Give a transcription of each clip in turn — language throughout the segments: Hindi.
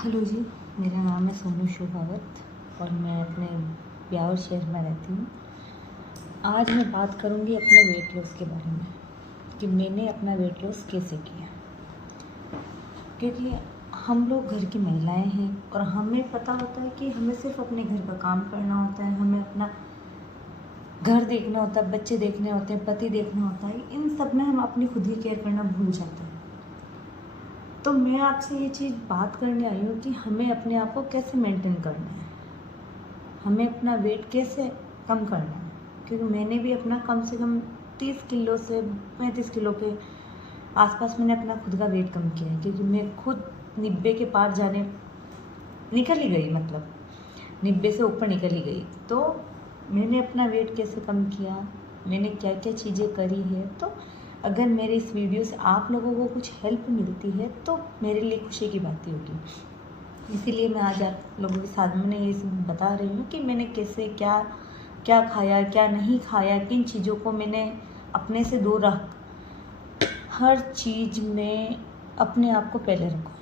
हेलो जी, मेरा नाम है सोनू शेखावत और मैं अपने ब्यावर शहर में रहती हूँ। आज मैं बात करूँगी अपने वेट लॉस के बारे में कि मैंने अपना वेट लॉस कैसे किया। क्योंकि हम लोग घर की महिलाएं हैं और हमें पता होता है कि हमें सिर्फ अपने घर का काम करना होता है, हमें अपना घर देखना होता है, बच्चे देखने होते हैं, पति देखना होता है। इन सब में हम अपनी खुद ही केयर करना भूल जाते हैं। तो मैं आपसे ये चीज़ बात करने आई हूँ कि हमें अपने आप को कैसे मेंटेन करना है, हमें अपना वेट कैसे कम करना है। क्योंकि मैंने भी अपना कम से कम 30 किलो से 35 किलो के आसपास मैंने अपना खुद का वेट कम किया है। क्योंकि मैं खुद 90 के पार जाने निकल ही गई, मतलब 90 से ऊपर निकल ही गई। तो मैंने अपना वेट कैसे कम किया, मैंने क्या क्या चीज़ें करी है, तो अगर मेरे इस वीडियो से आप लोगों को कुछ हेल्प मिलती है तो मेरे लिए खुशी की बात ही होगी। इसीलिए मैं आज आप लोगों के सामने ये सब बता रही हूँ कि मैंने कैसे क्या क्या खाया, क्या नहीं खाया, किन चीज़ों को मैंने अपने से दूर रख। हर चीज़ में अपने आप को पहले रखो,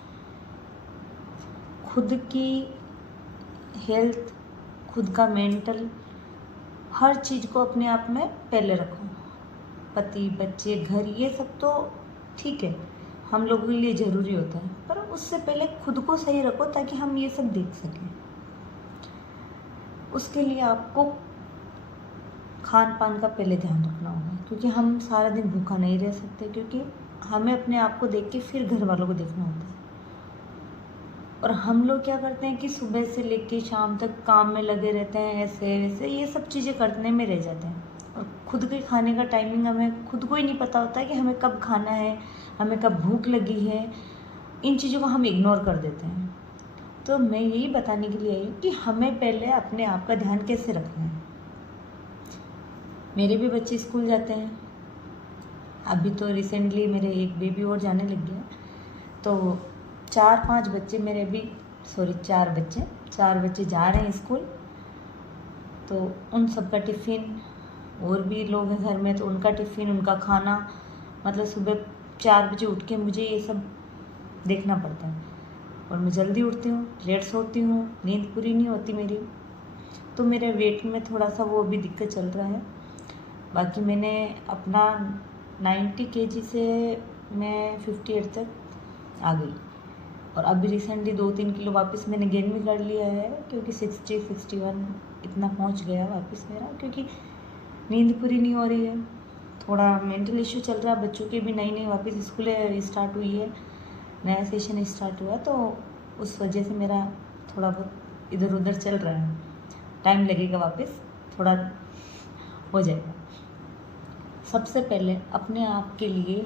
खुद की हेल्थ, खुद का मेंटल, हर चीज़ को अपने आप में पहले रखो। पति, बच्चे, घर, ये सब तो ठीक है, हम लोगों के लिए ज़रूरी होता है, पर उससे पहले खुद को सही रखो ताकि हम ये सब देख सकें। उसके लिए आपको खान पान का पहले ध्यान रखना होगा, क्योंकि हम सारा दिन भूखा नहीं रह सकते, क्योंकि हमें अपने आप को देख के फिर घर वालों को देखना होता है। और हम लोग क्या करते हैं कि सुबह से लेके शाम तक काम में लगे रहते हैं, ऐसे वैसे ये सब चीज़ें करने में रह जाते हैं। और खुद के खाने का टाइमिंग हमें खुद को ही नहीं पता होता है कि हमें कब खाना है, हमें कब भूख लगी है। इन चीज़ों को हम इग्नोर कर देते हैं। तो मैं यही बताने के लिए आई हूँ कि हमें पहले अपने आप का ध्यान कैसे रखना है। मेरे भी बच्चे स्कूल जाते हैं, अभी तो रिसेंटली मेरे एक बेबी और जाने लग गया, तो 4-5 बच्चे मेरे अभी, सॉरी 4 बच्चे जा रहे हैं स्कूल। तो उन सब का टिफ़िन, और भी लोग हैं घर में तो उनका टिफ़िन, उनका खाना, मतलब सुबह 4 बजे उठ के मुझे ये सब देखना पड़ता है। और मैं जल्दी उठती हूँ, लेट सोती हूँ, नींद पूरी नहीं होती मेरी, तो मेरे वेट में थोड़ा सा वो अभी दिक्कत चल रहा है। बाकी मैंने अपना 90 केजी से मैं 58 तक आ गई, और अभी रिसेंटली 2-3 किलो वापस मैंने गेन भी कर लिया है, क्योंकि 60-61 इतना पहुंच गया वापस मेरा, क्योंकि नींद पूरी नहीं हो रही है, थोड़ा मेंटल इश्यू चल रहा है। बच्चों की भी नई वापस स्कूल स्टार्ट हुई है, नया सेशन स्टार्ट हुआ, तो उस वजह से मेरा थोड़ा बहुत इधर उधर चल रहा है। टाइम लगेगा, वापस थोड़ा हो जाएगा। सबसे पहले अपने आप के लिए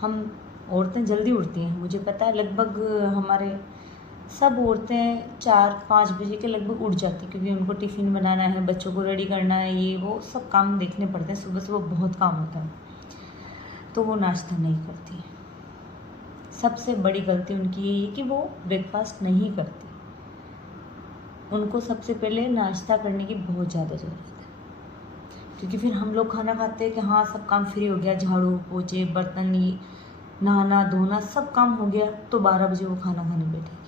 हम औरतें जल्दी उठती हैं, मुझे पता है। लगभग हमारे सब औरतें 4-5 बजे के लगभग उठ जाती हैं, क्योंकि उनको टिफ़िन बनाना है, बच्चों को रेडी करना है, ये वो सब काम देखने पड़ते हैं। सुबह सुबह बहुत काम होता है, तो वो नाश्ता नहीं करती। सबसे बड़ी गलती उनकी यही है कि वो ब्रेकफास्ट नहीं करती। उनको सबसे पहले नाश्ता करने की बहुत ज़्यादा ज़रूरत है, क्योंकि फिर हम लोग खाना खाते हैं कि हाँ सब काम फ्री हो गया, झाड़ू पोछे, बर्तन, ये नहाना धोना सब काम हो गया, तो 12 बजे वो खाना खाने बैठेगी,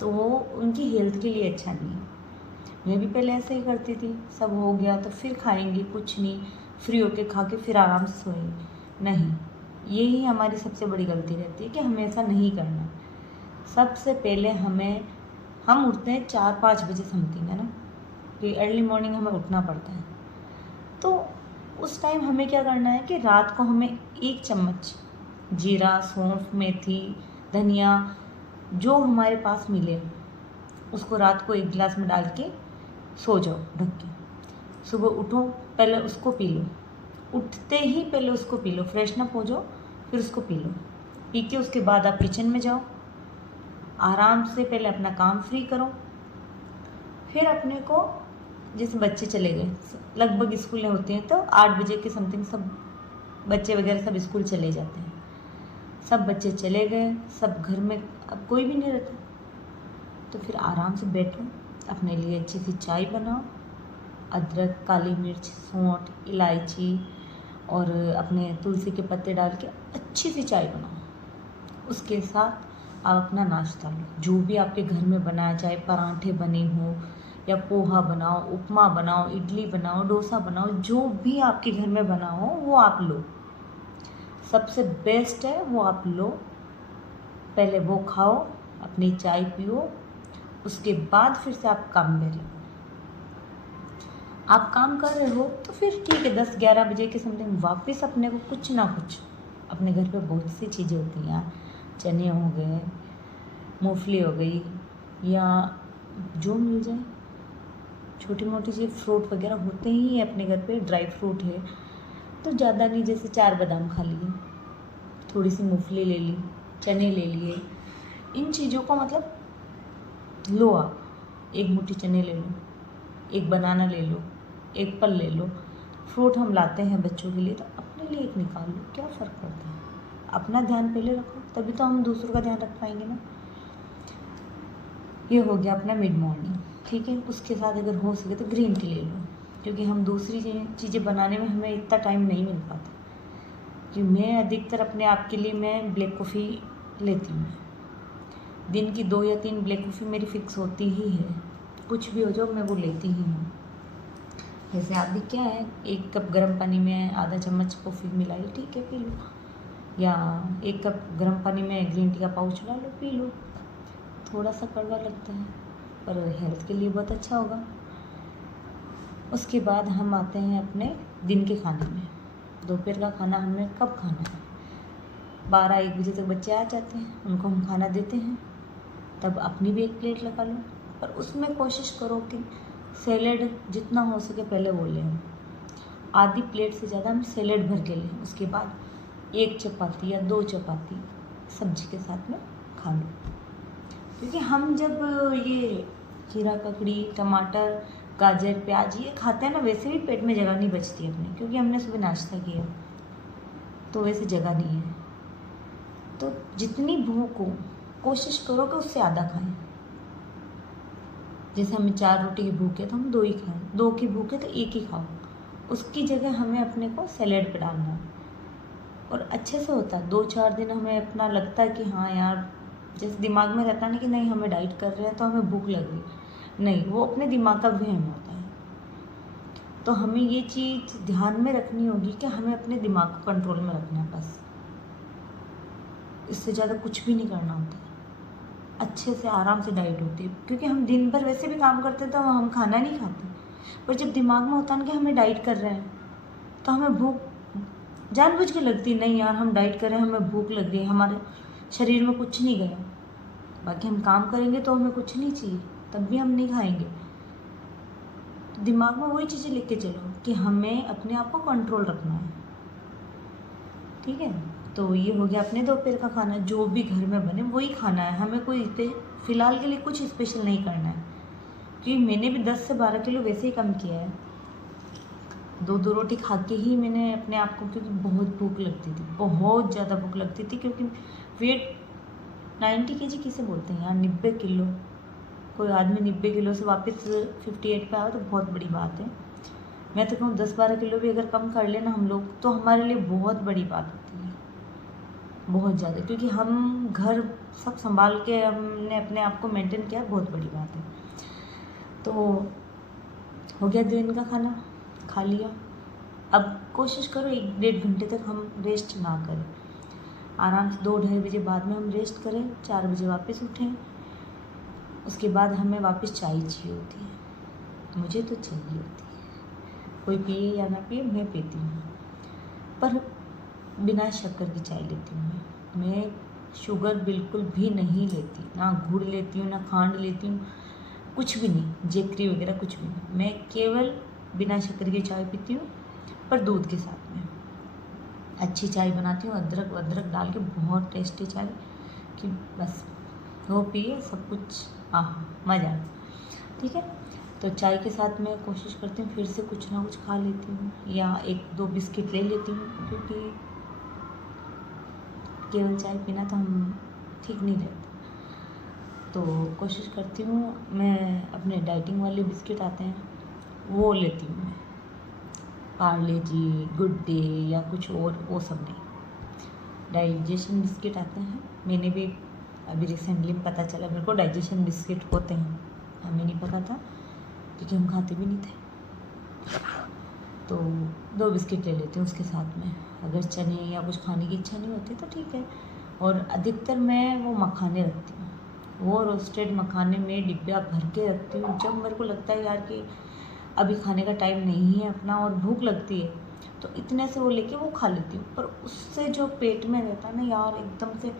तो वो उनकी हेल्थ के लिए अच्छा नहीं है। मैं भी पहले ऐसे ही करती थी, सब हो गया तो फिर खाएंगे, कुछ नहीं, फ्री होके खा के फिर आराम से सोएंगे। नहीं, यही हमारी सबसे बड़ी गलती रहती है कि हमें ऐसा नहीं करना। सबसे पहले हम उठते हैं 4-5 बजे समथिंग, है ना, कि अर्ली मॉर्निंग हमें उठना पड़ता है। तो उस टाइम हमें क्या करना है कि रात को हमें 1 चम्मच जीरा, सौंफ, मेथी, धनिया, जो हमारे पास मिले, उसको रात को 1 गिलास में डाल के सो जाओ ढक के। सुबह उठो, पहले उसको पी लो, उठते ही पहले उसको पी लो, फ्रेशन अप हो जाओ, फिर उसको पी लो। पी के उसके बाद आप किचन में जाओ, आराम से पहले अपना काम फ्री करो। फिर अपने को, जैसे बच्चे चले गए, लगभग स्कूलें होती हैं तो 8 बजे के समथिंग सब बच्चे वगैरह सब स्कूल चले जाते हैं। सब बच्चे चले गए, सब घर में अब कोई भी नहीं रहता, तो फिर आराम से बैठो, अपने लिए अच्छी सी चाय बनाओ, अदरक, काली मिर्च, सौंठ, इलायची और अपने तुलसी के पत्ते डाल के अच्छी सी चाय बनाओ। उसके साथ आप अपना नाश्ता लो, जो भी आपके घर में बनाया, चाहे पराठे बने हो या पोहा बनाओ, उपमा बनाओ, इडली बनाओ, डोसा बनाओ, जो भी आपके घर में बना हो वो आप लो। सबसे बेस्ट है वो आप लो, पहले वो खाओ, अपनी चाय पियो, उसके बाद फिर से आप काम करिए। आप काम कर रहे हो तो फिर ठीक है, 10-11 बजे के समथिंग वापस अपने को कुछ ना कुछ, अपने घर पे बहुत सी चीज़ें होती हैं, चने हो गए, मूंगफली हो गई, या जो मिल जाए, छोटी मोटी चीज़, फ्रूट वगैरह होते ही है अपने घर पे, ड्राई फ्रूट है तो ज़्यादा नहीं, जैसे 4 बादाम खा लिए, थोड़ी सी मूंगफली ले ली, चने ले लिए, इन चीज़ों को मतलब लो आप, एक मुट्ठी चने ले लो, एक बनाना ले लो, एक एप्पल ले लो। फ्रूट हम लाते हैं बच्चों के लिए तो अपने लिए एक निकाल लो, क्या फ़र्क पड़ता है। अपना ध्यान पहले रखो, तभी तो हम दूसरों का ध्यान रख पाएंगे ना। ये हो गया अपना मिड मॉर्निंग, ठीक है। उसके साथ अगर हो सके तो ग्रीन टी ले लो, क्योंकि हम दूसरी चीज़ें बनाने में हमें इतना टाइम नहीं मिल पाता। कि मैं अधिकतर अपने आप के लिए मैं ब्लैक कॉफ़ी लेती हूँ, दिन की 2 या 3 ब्लैक कॉफ़ी मेरी फ़िक्स होती ही है, कुछ भी हो जाओ मैं वो लेती ही हूँ। जैसे आप भी क्या है, 1 कप गर्म पानी में आधा चम्मच कॉफ़ी मिलाई, ठीक है पी लो, या 1 कप गर्म पानी में ग्रीन टी का पाउच ला लो, पी लो। थोड़ा सा कड़वा लगता है पर हेल्थ के लिए बहुत अच्छा होगा। उसके बाद हम आते हैं अपने दिन के खाने में। दोपहर का खाना हमें कब खाना है, 12-1 बजे तक बच्चे आ जाते हैं, उनको हम खाना देते हैं, तब अपनी भी एक प्लेट लगा लो। पर उसमें कोशिश करो कि सैलेड जितना हो सके पहले वो लें, आधी प्लेट से ज़्यादा हम सैलेड भर के लें। उसके बाद 1 चपाती या 2 चपाती सब्जी के साथ में खा लो, क्योंकि हम जब ये खीरा, ककड़ी, टमाटर, गाजर, प्याज ये खाते हैं ना, वैसे भी पेट में जगह नहीं बचती अपने, क्योंकि हमने सुबह नाश्ता किया तो वैसे जगह नहीं है। तो जितनी भूख हो कोशिश करो कि उससे आधा खाएं। जैसे हमें 4 रोटी की भूख है तो हम 2 ही खाएं, 2 की भूख है तो 1 ही खाओ। उसकी जगह हमें अपने को सैलेड पे डालना है, और अच्छे से होता है। 2-4 दिन हमें अपना लगता है कि हाँ यार, जैसे दिमाग में रहता नहीं कि नहीं हमें डाइट कर रहे हैं तो हमें भूख लग रही, नहीं, वो अपने दिमाग का वहम होता है। तो हमें ये चीज़ ध्यान में रखनी होगी कि हमें अपने दिमाग को कंट्रोल में रखना है, बस इससे ज़्यादा कुछ भी नहीं करना होता है। अच्छे से आराम से डाइट होती है, क्योंकि हम दिन भर वैसे भी काम करते हैं तो हम खाना नहीं खाते, पर जब दिमाग में होता है ना कि हमें डाइट कर रहे हैं तो हमें भूख जानबूझ के लगती है, नहीं यार हम डाइट कर रहे हैं, हमें भूख लग रही है, हमारे शरीर में कुछ नहीं गया। बाकी हम काम करेंगे तो हमें कुछ नहीं चाहिए, तब भी हम नहीं खाएंगे। तो दिमाग में वही चीज़ें लेके चलो कि हमें अपने आप को कंट्रोल रखना है, ठीक है। तो ये हो गया अपने दोपहर का खाना, जो भी घर में बने वही खाना है, हमें कोई फ़िलहाल के लिए कुछ स्पेशल नहीं करना है। क्योंकि मैंने भी 10 से 12 किलो वैसे ही कम किया है, 2-2 रोटी खा के ही मैंने अपने आप को, क्योंकि बहुत भूख लगती थी, बहुत ज़्यादा भूख लगती थी। क्योंकि वेट 90 kg किसे बोलते हैं यार, 90 किलो। कोई आदमी 90 किलो से वापस 58 पे आए तो बहुत बड़ी बात है। मैं तो कहूँ 10-12 किलो भी अगर कम कर लेना हम लोग तो हमारे लिए बहुत बड़ी बात होती है, बहुत ज़्यादा। क्योंकि हम घर सब संभाल के हमने अपने आप को मेंटेन किया, बहुत बड़ी बात है। तो हो गया दिन का खाना, खा लिया। अब कोशिश करो 1-1.5 घंटे तक हम रेस्ट ना करें, आराम से 2-2:30 बजे बाद में हम रेस्ट करें, 4 बजे वापस उठें। उसके बाद हमें वापस चाय चाहिए होती है, मुझे तो चाहिए होती है, कोई पिए या ना पिए मैं पीती हूँ, पर बिना शक्कर की चाय लेती हूँ मैं शुगर बिल्कुल भी नहीं लेती, ना गुड़ लेती हूँ, ना खांड लेती हूँ, कुछ भी नहीं, जेगरी वगैरह कुछ भी नहीं। मैं केवल बिना शक्कर की चाय पीती हूँ, पर दूध के साथ में अच्छी चाय बनाती हूँ, अदरक वदरक डाल के, बहुत टेस्टी चाय कि बस वो पिए सब कुछ, हाँ मज़ा, ठीक है। तो चाय के साथ मैं कोशिश करती हूँ फिर से कुछ ना कुछ खा लेती हूँ, या 1-2 बिस्किट ले लेती हूँ, क्योंकि केवल चाय पीना तो हम ठीक नहीं रहता। तो कोशिश करती हूँ मैं, अपने डाइटिंग वाले बिस्किट आते हैं वो लेती हूँ मैं, पार्ले जी, गुड डे या कुछ और, वो सब नहीं, डाइजेशन बिस्किट आते हैं। मैंने भी अभी रिसेंटली पता चला मेरे को डाइजेशन बिस्किट होते हैं, हमें नहीं पता था क्योंकि हम खाते भी नहीं थे। तो 2 बिस्किट ले लेती हूँ उसके साथ में, अगर चने या कुछ खाने की इच्छा नहीं होती तो ठीक है। और अधिकतर मैं वो मखाने रखती हूँ, वो रोस्टेड मखाने में डिब्बा भर के रखती हूँ। जब मेरे को लगता है यार कि अभी खाने का टाइम नहीं है अपना और भूख लगती है तो इतने से वो लेके वो खा लेती हूँ। पर उससे जो पेट में रहता है ना यार, एकदम से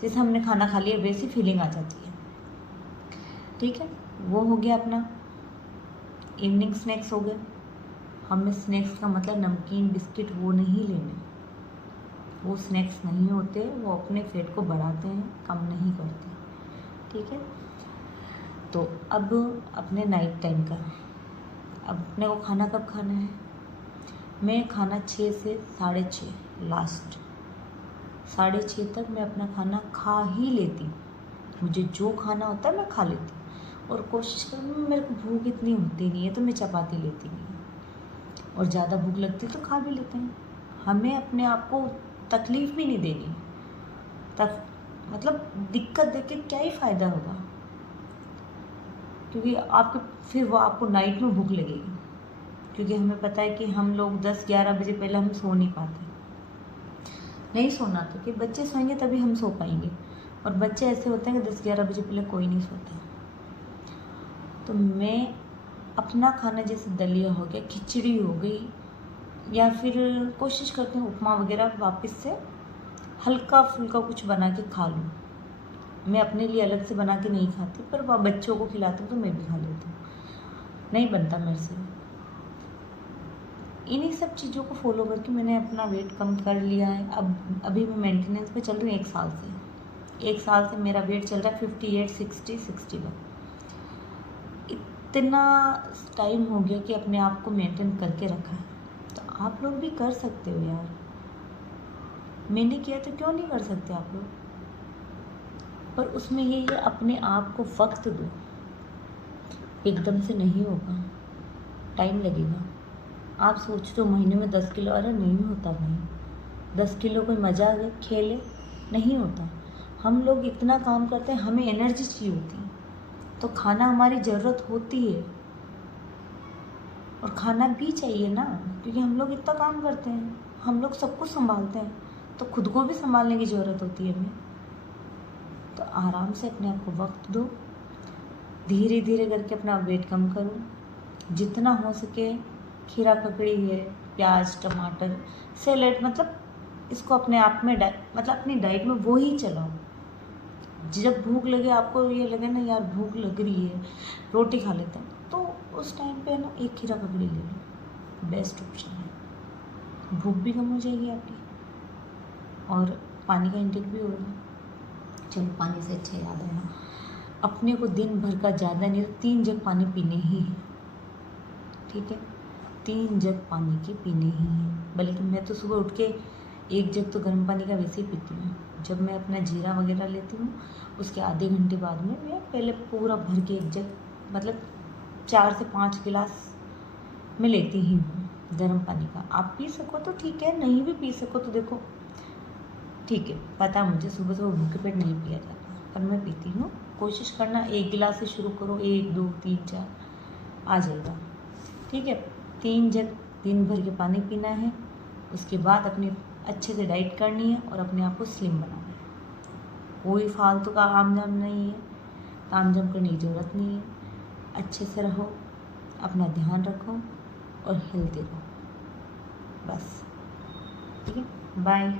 जैसे हमने खाना खा लिया वैसी फीलिंग आ जाती है। ठीक है, वो हो गया अपना इवनिंग स्नैक्स हो गए। हमें स्नैक्स का मतलब नमकीन बिस्किट वो नहीं लेने, वो स्नैक्स नहीं होते, वो अपने पेट को बढ़ाते हैं, कम नहीं करते। ठीक है, तो अब अपने नाइट टाइम का, अब अपने को खाना कब खाना है? मैं खाना 6 से 6:30 लास्ट 6:30 तक मैं अपना खाना खा ही लेती हूँ। मुझे जो खाना होता है मैं खा लेती हूँ और कोशिश करूँ, मेरे को भूख इतनी होती नहीं है तो मैं चपाती लेती नहीं हूँ, और ज़्यादा भूख लगती है तो खा भी लेते हैं। हमें अपने आप को तकलीफ़ भी नहीं देनी, तब मतलब दिक्कत देख के क्या ही फ़ायदा होगा, क्योंकि आपको फिर वो आपको नाइट में भूख लगेगी। क्योंकि हमें पता है कि हम लोग 10-11 बजे पहले हम सो नहीं पाते, नहीं सोना तो कि बच्चे सोएंगे तभी हम सो पाएंगे, और बच्चे ऐसे होते हैं कि 10-11 बजे पहले कोई नहीं सोता। तो मैं अपना खाना जैसे दलिया हो गया, खिचड़ी हो गई, या फिर कोशिश करते हैं उपमा वगैरह वापस से हल्का फुल्का कुछ बना के खा लूँ। मैं अपने लिए अलग से बना के नहीं खाती, पर वह बच्चों को खिलाती हूँ तो मैं भी खा लेती हूँ, नहीं बनता मेरे से। इन्हीं सब चीज़ों को फॉलो करके मैंने अपना वेट कम कर लिया है। अब अभी मैं मेंटेनेंस पे चल रही हूँ 1 साल से मेरा वेट चल रहा है 58, 60, 61। इतना टाइम हो गया कि अपने आप को मेंटेन करके रखा है, तो आप लोग भी कर सकते हो यार। मैंने किया तो क्यों नहीं कर सकते आप लोग? पर उसमें ये अपने आप को वक्त दो, एकदम से नहीं होगा, टाइम लगेगा। आप सोच दो महीने में 10 किलो, अरे नहीं होता भाई, 10 किलो कोई मजा आ गया खेले, नहीं होता। हम लोग इतना काम करते हैं, हमें एनर्जी चाहिए होती है, तो खाना हमारी ज़रूरत होती है, और खाना भी चाहिए ना, क्योंकि हम लोग इतना काम करते हैं, हम लोग सब कुछ संभालते हैं, तो खुद को भी संभालने की ज़रूरत होती है हमें। तो आराम से अपने आप को वक्त दो, धीरे धीरे करके अपना वेट कम करो, जितना हो सके। खीरा ककड़ी है, प्याज टमाटर सैलेड, मतलब इसको अपने आप में मतलब अपनी डाइट में वो ही चलाओ। जब भूख लगे, आपको ये लगे ना यार भूख लग रही है, रोटी खा लेते हैं, तो उस टाइम पे ना एक खीरा ककड़ी ले लो, बेस्ट ऑप्शन है। भूख भी कम हो जाएगी आपकी और पानी का इंटेक भी होगा। चलो पानी से अच्छा याद आया, अपने को दिन भर का ज़्यादा नहीं तो 3 जग पानी पीने ही है। ठीक है, 3 जग पानी के पीने ही हैं। बल्कि मैं तो सुबह उठ के 1 जग तो गर्म पानी का वैसे ही पीती हूँ। जब मैं अपना जीरा वगैरह लेती हूँ उसके आधे घंटे बाद में मैं पहले पूरा भर के 1 जग, मतलब 4 से 5 गिलास मैं लेती ही हूँ गर्म पानी का। आप पी सको तो ठीक है, नहीं भी पी सको तो देखो ठीक है, पता मुझे सुबह सुबह भूखे पेट नहीं पिया जाता, पर मैं पीती हूँ। कोशिश करना 1 गिलास से शुरू करो, 1, 2, 3, 4 आ जाएगा। ठीक है, 3 जग दिन भर के पानी पीना है। उसके बाद अपनी अच्छे से डाइट करनी है और अपने आप को स्लिम बनाना है। कोई फालतू का आम जाम नहीं है, ताम झाम करने की ज़रूरत नहीं है। अच्छे से रहो, अपना ध्यान रखो और हेल्दी रहो, बस। ठीक है, बाय।